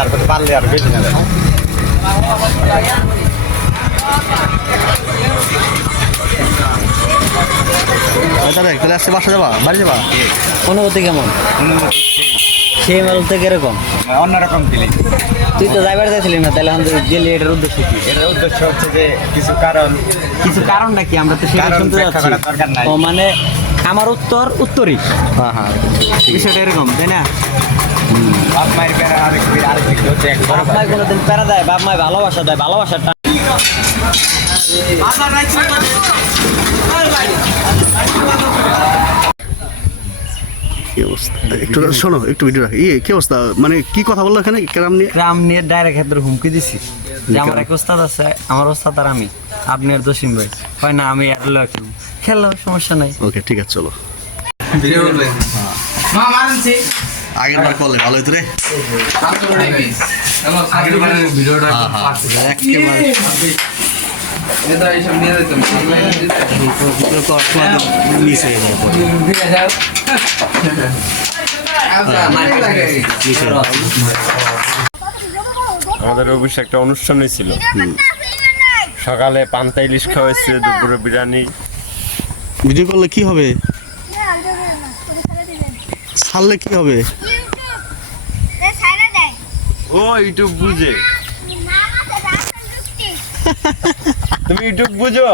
তারপরে পারলে আর বেশি নেবে। তাহলে আসছে বাসা যাবা, বাড়ি যাবা? অনুভূতি কেমন? সেই মাল থেকে এরকম অন্যরকম ফিলিং। তুই তো যাইবার চাইছিলি না, তাহলে আমাদের গেলে এটার উদ্দেশ্য কি? এটার উদ্দেশ্য হচ্ছে যে কিছু কারণ নাকি আমরা তো সেটা কারণ শুনতে ব্যাখ্যা যাচ্ছি। করার দরকার নাই। ও মানে আমার উত্তরই হ্যাঁ হ্যাঁ, বিষয়টা এরকম, তাই না? বাপ মায়ের বেড়া আরেক দিক হচ্ছে এক বড় বাপ মায় কোনোদিন প্যারা দেয়, বাপ মায় ভালোবাসা দেয়, ভালোবাসাটা কি অবস্থা? একটু শোনো, একটু ভিডিও রাখি। কি অবস্থা, মানে কি কথা বললো এখানে গ্রাম নিয়ে ডাইরেক্ট ক্ষেত্রে হুমকি দিছি যে আমার এক ওস্তাদ আছে, আমার ওস্তাদ আর আমি, আপনি আর জসিম ভাই হয় না, আমি আর খেলো, সমস্যা নাই। ওকে ঠিক আছে, চলো। আগের বার করলে ভালো হইতো রে। আমাদের অফিসে একটা অনুষ্ঠান হয়েছিল, সকালে পান্তা ইলিশ খাওয়াইছে, দুপুরে বিরিয়ানি। ভিডিও করলে কি হবে? ছাড়লে কি হবে? ও ইউটিউব বুঝে, তুমি ইউটিউব বুঝো?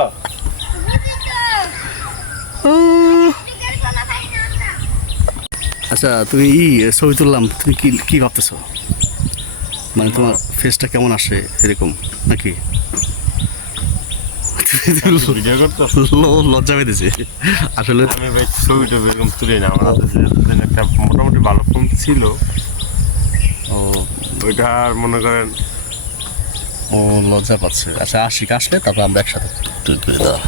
আচ্ছা, তুমি ছবি তুললাম, তুমি কি ভাবতেছো? মানে তোমার ফেসটা কেমন আসে এরকম নাকি? ভিডিও করতো, লজ্জা পেয়েছে আসলে। আমি ভাই ছবি টবি এরকম তুলি না। আমার হাতে যেদিন একটা মোটামুটি ভালো ফোন ছিল, ও ওইটা আর মনে করেন ও লজ্জা পাচ্ছে। আচ্ছা, আশিক আসলে তারপর আমরা একসাথে তুই করে দাও।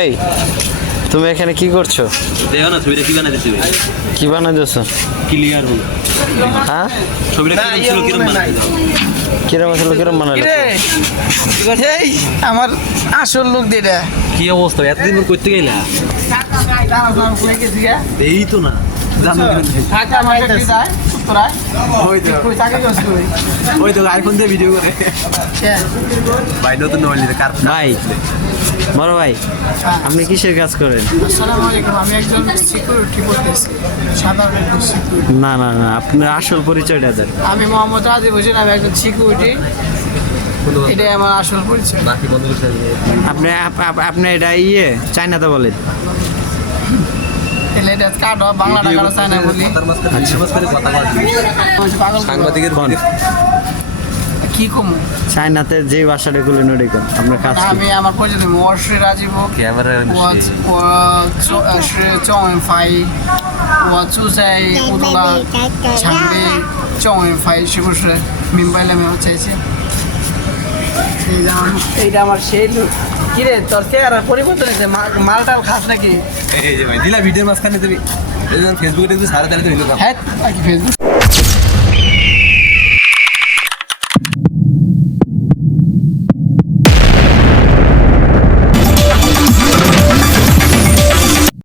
এই তুমি এখানে কি করছো? দেখো না ছবিটা কি বানাইতেছি ভাই, কি বানাইতেছো? ক্লিয়ার হলো। হ্যাঁ, ছবিটা কিরকম ছিল, কিরকম বানাইছো? কিরম বানাইলো? এই আমার আসল লোক দিটা কি অবস্থা, এতদিন পর করতে গেলা? এই তো না ওই তো আইফোন দিয়ে ভিডিও করে ভাই, নতুন মোবাইল কার ভাই, বড় ভাই, আপনি কিসের কাজ করেন? আসসালামু আলাইকুম, আমি একজন সিকিউরিটি বলতেছি, সাধারণ একজন সিকিউরিটি। না, আপনার আসল পরিচয়টা দেন। আমি মোহাম্মদ রাজীব হোসেন, আমি একজন সিকিউরিটি, এটাই আমার আসল পরিচয়। বাকি বন্ধ করতে আপনি এটা চাইনাতে বলেন। এটা কাট বাংলা টাকা চায় না বলি। সাংবাদিকের কি কম চাইনাতে যে ভাষাটা গুলো নড়ে কোন আপনার কাজ কি? আমি আমার পরিচয় দেবো, ওয়ার্শ্রী রাজীব, চৌফাই চুচাই উদলা ছাংরি চৌফাই শিবুসে মিম্বাইলে আমি চাইছি। এইটা আমার সেই লোক। কিরে তোর চেহারা পরিবর্তন হয়েছে মাল টাল খাস নাকি এই যে ভাই দিলা ভিডিওর মাঝখানে তুমি ফেসবুকে দেখছি সাড়ে 3:30 হইলো হ্যাঁ ফেসবুক